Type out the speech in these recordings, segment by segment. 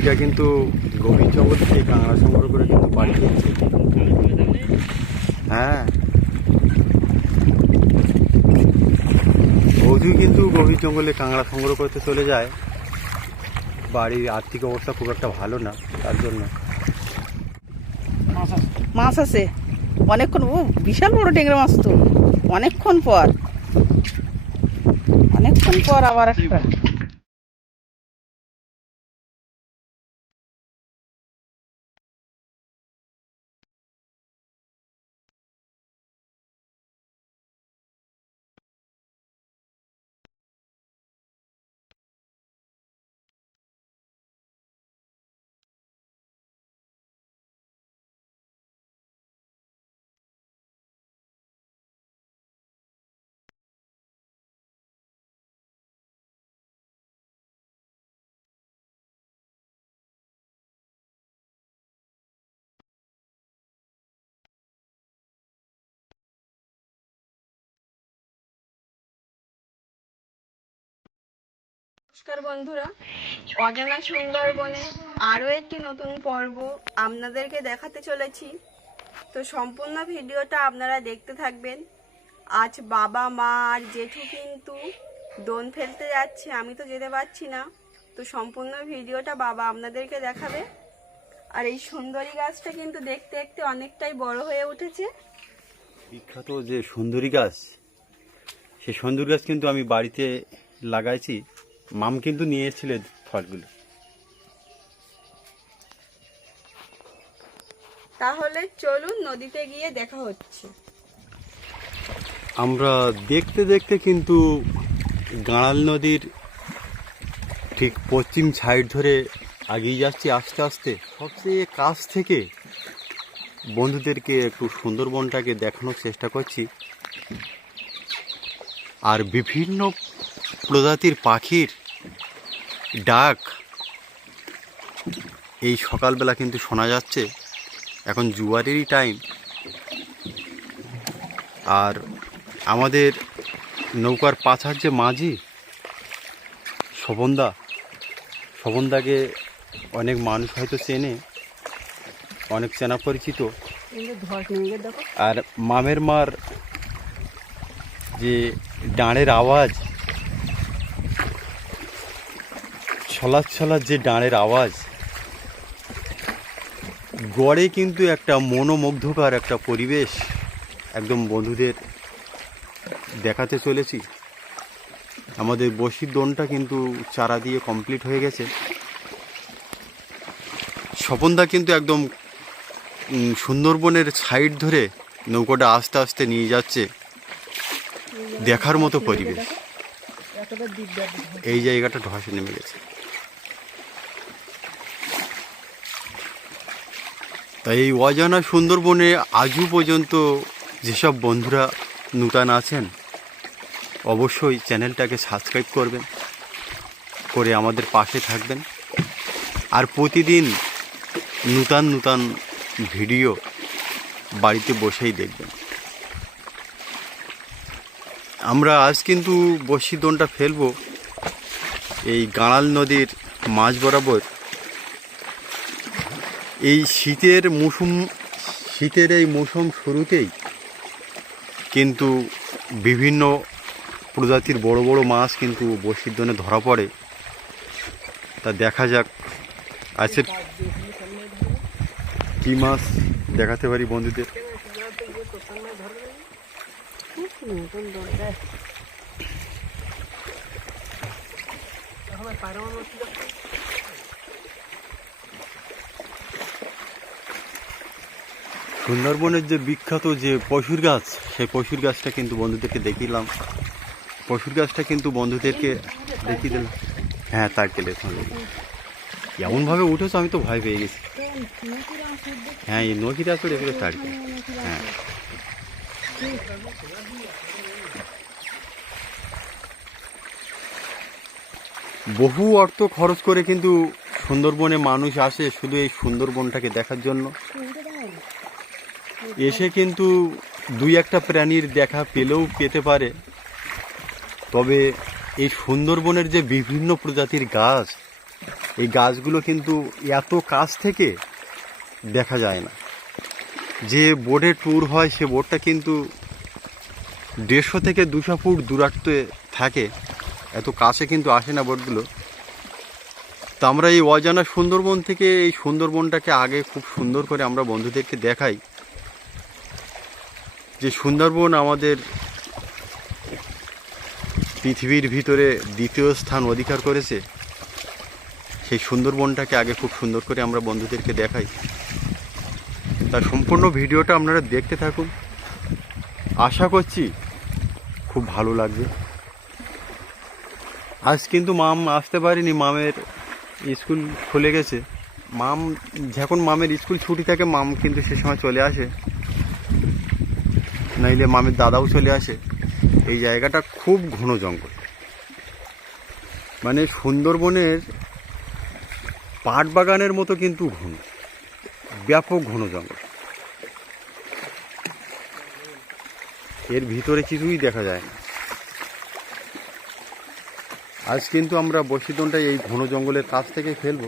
বৌদিরা কিন্তু গভীর জগৎ থেকে কাঁকড়া সংগ্রহ করে কিন্তু বাড়ি ফিরছে হ্যাঁ। বৌদি কিন্তু গভীর জঙ্গলে কাঁকড়া সংগ্রহ করতে চলে যায়। বাড়ির আর্থিক অবস্থা খুব একটা ভালো না, তার জন্য। মাছ আছে? অনেকক্ষণ, ও, বিশাল বড় টেংরা মাছ তো। অনেকক্ষণ পর। অনেকক্ষণ পর আবার একটা। নমস্কার বন্ধুরা। অজানা সুন্দরবনে আরও একটি নতুন পর্ব আপনাদেরকে দেখাতে চলেছি। তো সম্পূর্ণ ভিডিওটা আপনারা দেখতে থাকবেন। আজ বাবা, মা আর জেঠু কিন্তু দোন ফেলতে যাচ্ছে, আমি তো যেতে পারছি না। তো সম্পূর্ণ ভিডিওটা বাবা আপনাদেরকে দেখাবে। আর এই সুন্দরী গাছটা কিন্তু দেখতে দেখতে অনেকটাই বড় হয়ে উঠেছে। বিখ্যাত যে সুন্দরী গাছ সেই সুন্দরী গাছ কিন্তু আমি বাড়িতে লাগাইছি। মাম কিন্তু নিয়ে এসেছিল ফলগুলো। তাহলে চলুন নদীতে গিয়ে দেখা হচ্ছে। আমরা দেখতে দেখতে কিন্তু গাঁড়াল নদীর ঠিক পশ্চিম সাইড ধরে এগিয়ে যাচ্ছি আস্তে আস্তে। সবচেয়ে কাছ থেকে বন্ধুদেরকে একটু সুন্দরবনটাকে দেখানোর চেষ্টা করছি। আর বিভিন্ন প্রজাতির পাখির ডাক। এই সকালবেলা কিন্তু শোনা যাচ্ছে এখন জুয়ারেরই টাইম আর আমাদের নৌকার পাছার যে মাঝি শোভনদা শোভনদাকে অনেক মানুষ হয়তো চেনে অনেক চেনা পরিচিত। আর মামের মার যে ডাঁড়ের আওয়াজ ছলাৎ ছলাৎ যে ডাঁড়ের আওয়াজ, গড়ে কিন্তু একটা মনোমুগ্ধকর একটা পরিবেশ একদম বন্ধুদের দেখাতে চলেছি। আমাদের বসির দোনটা কিন্তু চারা দিয়ে কমপ্লিট হয়ে গেছে। স্বপনদা কিন্তু একদম সুন্দরবনের সাইড ধরে নৌকাটা আস্তে আস্তে নিয়ে যাচ্ছে। দেখার মতো পরিবেশ। এই জায়গাটা ধসে নেমে গেছে। তাই এই অজানা সুন্দরবনে আজও পর্যন্ত যেসব বন্ধুরা নূতন আছেন, অবশ্যই চ্যানেলটাকে সাবস্ক্রাইব করবেন, করে আমাদের পাশে থাকবেন। আর প্রতিদিন নূতন নূতন ভিডিও বাড়িতে বসেই দেখবেন। আমরা আজ কিন্তু বসি দোনটা ফেলব এই গাঁড়াল নদীর মাঝ বরাবর এই শীতের মৌসুম, শীতের এই মৌসুম শুরুতেই কিন্তু বিভিন্ন প্রজাতির বড় বড় মাছ কিন্তু দনে ধরা পড়ে। তা দেখা যাক। আজকের কী মাছ দেখাতে পারি বন্ধুদের? সুন্দরবনের যে বিখ্যাত যে পশুর গাছ, সেই পশুর গাছটা কিন্তু বন্ধুদেরকে দেখিলাম। পশুর গাছটা কিন্তু বন্ধুদেরকে দেখিয়ে দিলাম। হ্যাঁ তার কেলে এমনভাবে উঠেছো, আমি তো ভয় পেয়ে গেছি। হ্যাঁ এই নকিটা করে এগুলো তার হ্যাঁ। বহু অর্থ খরচ করে কিন্তু সুন্দরবনে মানুষ আসে শুধু এই সুন্দরবনটাকে দেখার জন্য। এসে কিন্তু দুই একটা প্রাণীর দেখা পেলেও পেতে পারে। তবে এই সুন্দরবনের যে বিভিন্ন প্রজাতির গাছ, এই গাছগুলো কিন্তু এত কাছ থেকে দেখা যায় না। যে বোর্ডে ট্যুর হয়, সে বোর্ডটা কিন্তু দেড়শো থেকে দুশো ফুট দূরত্বে থাকে। এত কাছে কিন্তু আসে না বোটগুলো। তো আমরা এই অজানা সুন্দরবন থেকে এই সুন্দরবনটাকে আগে খুব সুন্দর করে আমরা বন্ধুদেরকে দেখাই। যে সুন্দরবন আমাদের পৃথিবীর ভিতরে দ্বিতীয় স্থান অধিকার করেছে, সেই সুন্দরবনটাকে আগে খুব সুন্দর করে আমরা বন্ধুদেরকে দেখাই। তার সম্পূর্ণ ভিডিওটা আপনারা দেখতে থাকুন। আশা করছি খুব ভালো লাগবে। আজ কিন্তু মাম আসতে পারিনি, মামের স্কুল খুলে গেছে। মাম, যখন মামের স্কুল ছুটি থাকে, মাম কিন্তু সে সময় চলে আসে। নাইলে মামের দাদাও চলে আসে। এই জায়গাটা খুব ঘন জঙ্গল। মানে সুন্দরবনের পাট বাগানের মতো কিন্তু ঘন। ব্যাপক ঘন জঙ্গল। এর ভিতরে কিছুই দেখা যায় না। আজ কিন্তু আমরা বসিতনটা এই ঘন জঙ্গলের কাছ থেকে ফেলব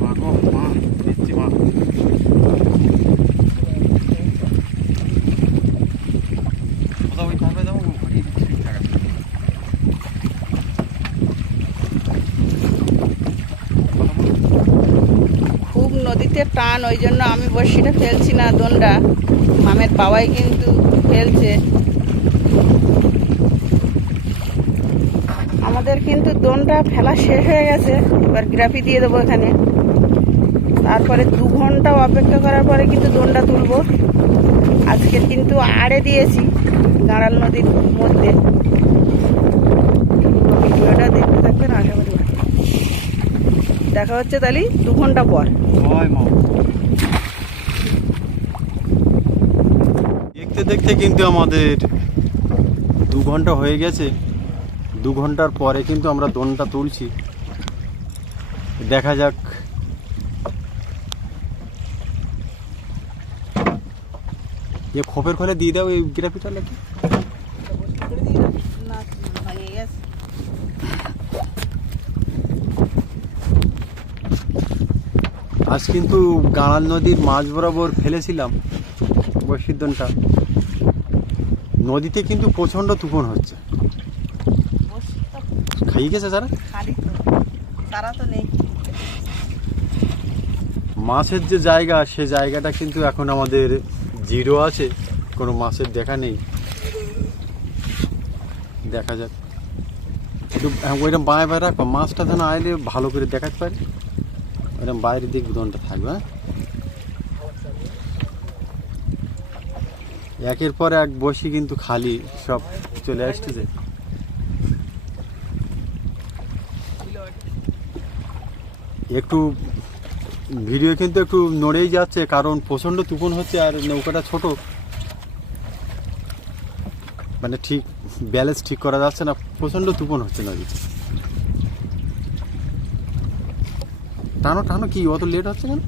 মা গো, মা, দিচ্ছি মা। কোথাও ওই ধাপে যাব, ঘুরিয়ে দিচ্ছি টাকাটা। খুব নদীতে টান ওই জন্য আমি বড়শিটা ফেলছি না দোনটা মামের বাবাই কিন্তু ফেলছে। আমাদের কিন্তু দোনটা ফেলা শেষ হয়ে গেছে। এবার গ্রাফি দিয়ে দেবো এখানে। তারপরে দু ঘণ্টা অপেক্ষা করার পরে কিন্তু দোনটা তুলবো। আজকে কিন্তু আড়ে দিয়েছি, গাঁড়াল নদীর মধ্যে ভিডিওটা দেখতে থাকবেন আশা করি ভালো লাগবে। দেখা হচ্ছে তাহলে দু ঘণ্টা পর। দেখতে দেখতে কিন্তু আমাদের দু ঘণ্টা হয়ে গেছে। দু ঘণ্টার পরে কিন্তু আমরা দোনটা তুলছি। দেখা যাক। এ খোপের খোলে দিয়ে দাও এই গ্রাফিটা লাগে না হয়ে গেছে আজ কিন্তু গাঁড়াল নদীর মাছ বরাবর ফেলেছিলাম বৈশিদ্দনটা নদীতে কিন্তু প্রচণ্ড তুফান হচ্ছে। খাইয়ে গেছে যারা? তারা তো নেই। মাছের যে জায়গা সে জায়গাটা কিন্তু এখন আমাদের জিরো আছে। কোনো মাছের দেখা নেই। দেখা যাক। একটু ওইরকম বাঁয়ে বাইরে রাখব মাছটা যেন আইলে ভালো করে দেখাতে পারি। ওইরকম বাইরের দিক দোনটা থাকবে হ্যাঁ? একের পর এক বসি কিন্তু খালি সব চলে আসতেছে। একটু ভিডিও কিন্তু একটু নড়েই যাচ্ছে, কারণ প্রচণ্ড তুফান হচ্ছে আর নৌকাটা ছোট। মানে ঠিক ব্যালেন্স ঠিক করা যাচ্ছে না, প্রচণ্ড তুফান হচ্ছে নদীতে। টানো টানো কি? অত লেট হচ্ছে কেন?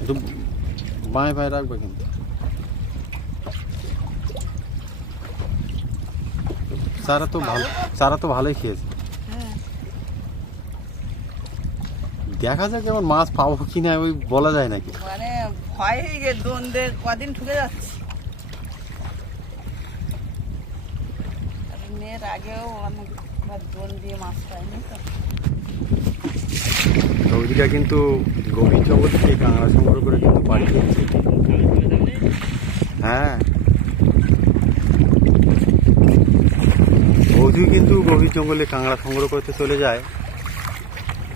একটু বাঁয়ে বাঁয়ে রাখবে কিন্তু। চারা তো ভালো চারা তো ভালোই খেয়েছে। দেখা যাক এবার মাছ পাবো কি না ওই বলা যায় নাকি। মানে ভয় হয়ে গে দ্বন্দ্বে কদিন ঠুকে যাচ্ছে। মেয়ের আগেও অনেকবার ওইদিকে কিন্তু গভীর জঙ্গল থেকে কাঁকড়া সংগ্রহ করে কিন্তু বাড়ি ফিরছে হ্যাঁ। বৌদি কিন্তু গভীর জঙ্গলে কাঁকড়া সংগ্রহ করতে চলে যায়।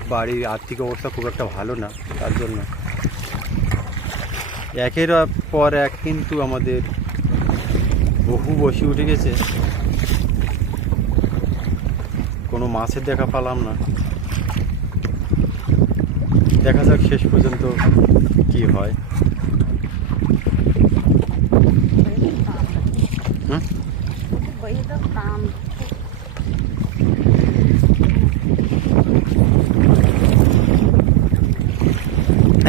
বাড়ির আর্থিক অবস্থা খুব একটা ভালো না, তার জন্য। একের পর এক কিন্তু আমাদের বহু বসি উঠে গেছে। মাছের দেখা পালাম না। দেখা যাক শেষ পর্যন্ত কি হয়।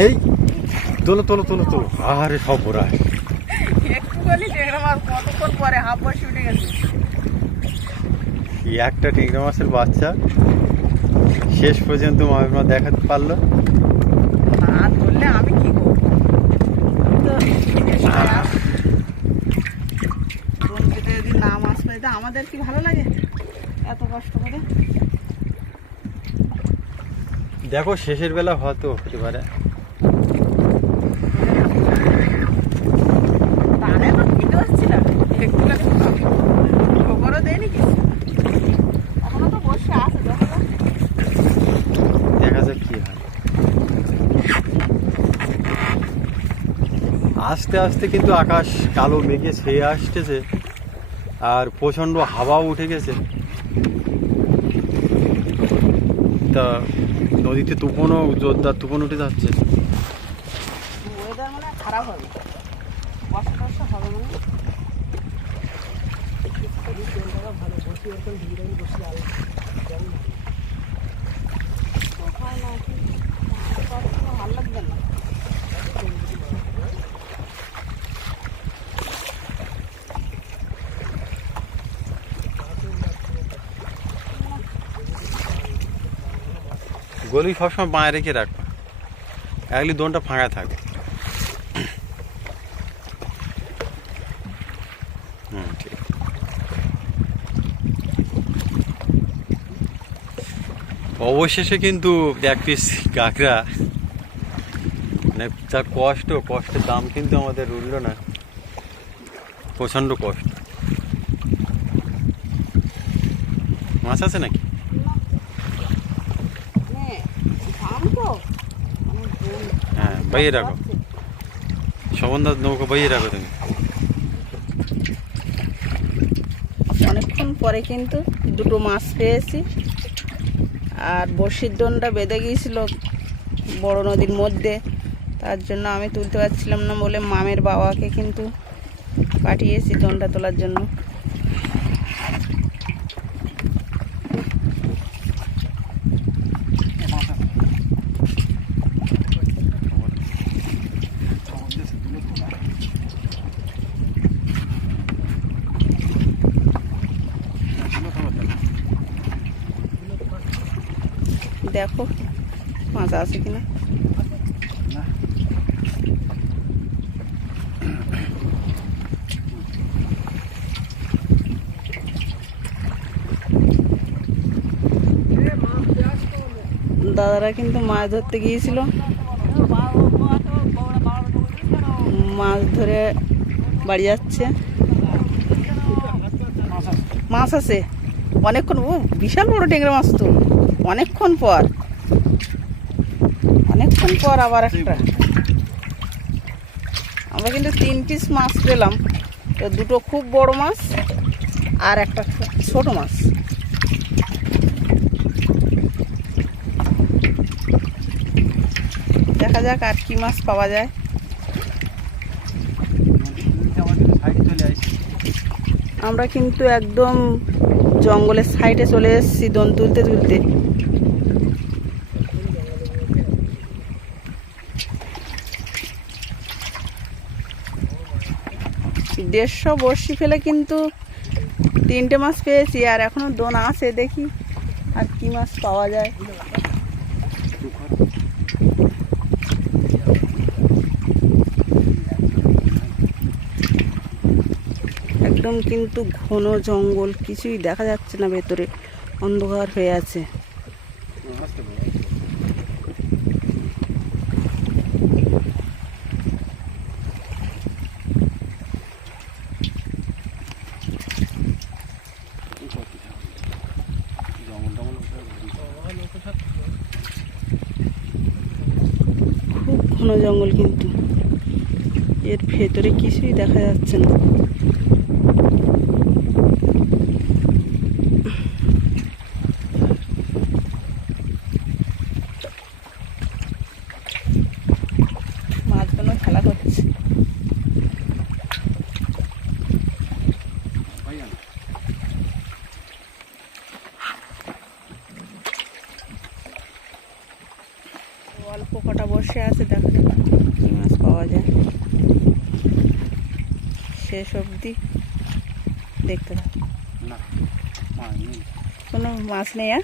এই, তোলো তোলো তোলো তোলো। আরে সব ওরা একটু গলি মাছ কতক্ষণ পরে হাফ বসে উঠে গেছে? এই একটা টেংরা মাছের বাচ্চা। শেষ পর্যন্ত মামির মা দেখাতে পারল। আমি কি যদি না মাছ পাই তা আমাদের কি ভালো লাগে? এত কষ্ট করে? দেখো শেষের বেলা হয়তো হতে পারে তাহলে তো খেতে পারছি না একটু খালি খবরও দেয়নি কিছু এখনও তো বসে আছে দেখো তো। দেখা যাক কি হয় আস্তে আস্তে কিন্তু আকাশ কালো মেঘে ছেয়ে আসতেছে আর প্রচণ্ড হাওয়াও উঠে গেছে। তা নদীতে তুফানও, জোরদার তুফান উঠে যাচ্ছে। মানে খারাপ হবে। গলি সবসময় বাঁয়ে রেখে রাখবা একলি দোনটা ফাঁকা থাকে। হুম অবশেষে কিন্তু এক পিস কাঁকড়া মানে যা কষ্ট, কষ্টের দাম কিন্তু আমাদের উঠল না। প্রচণ্ড কষ্ট। মাছ আছে নাকি মানে দাম তো মানে বোন নৌকো তুমি। অনেকক্ষণ পরে কিন্তু দুটো মাছ পেয়েছি। আর বড়শির দোনটা বেঁধে গিয়েছিল বড় নদীর মধ্যে। তার জন্য আমি তুলতে পারছিলাম না বলে মামের বাবাকে কিন্তু পাঠিয়েছি দোনটা তোলার জন্য। দেখো মাছ আছে কিনা। দাদারা কিন্তু মাছ ধরতে গিয়েছিল। মাছ ধরে বাড়ি যাচ্ছে। মাছ আছে। অনেকক্ষণ, ও, বিশাল বড় ট্যাংরা মাছ তো। অনেকক্ষণ পর। অনেকক্ষণ পর আবার একটা। আমরা কিন্তু তিন পিস মাছ পেলাম। তো দুটো খুব বড় মাছ আর একটা খুব ছোট মাছ। দেখা যাক আর কি মাছ পাওয়া যায়। আমরা কিন্তু একদম জঙ্গলের সাইডে চলে এসেছি দন তুলতে তুলতে। দেড়শো বড়শি ফেলে কিন্তু তিনটে মাছ পেয়েছি, আর এখনও দোন আছে দেখি, আর কি মাছ পাওয়া যায়। একদম কিন্তু ঘন জঙ্গল, কিছুই দেখা যাচ্ছে না ভেতরে। অন্ধকার হয়ে আছে। খুব ঘন জঙ্গল কিন্তু। এর ভেতরে কিছুই দেখা যাচ্ছে না মাছগুলো খেলা করছে অল্প কটা বসে আছে দেখা যাক কি মাছ পাওয়া যায় শেষ অবধি দেখতে কোনো মাছ নেই আর?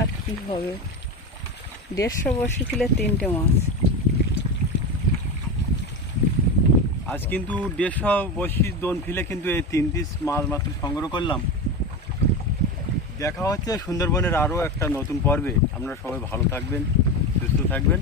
আর কি হবে? দেড়শো বসে ছিল তিনটে মাছ। আজ কিন্তু দেড়শো বসি দোন ফিলে কিন্তু এই তিন পিস মাছ মাত্র সংগ্রহ করলাম। দেখা হচ্ছে সুন্দরবনের আরও একটা নতুন পর্বে। আপনারা সবাই ভালো থাকবেন সুস্থ থাকবেন।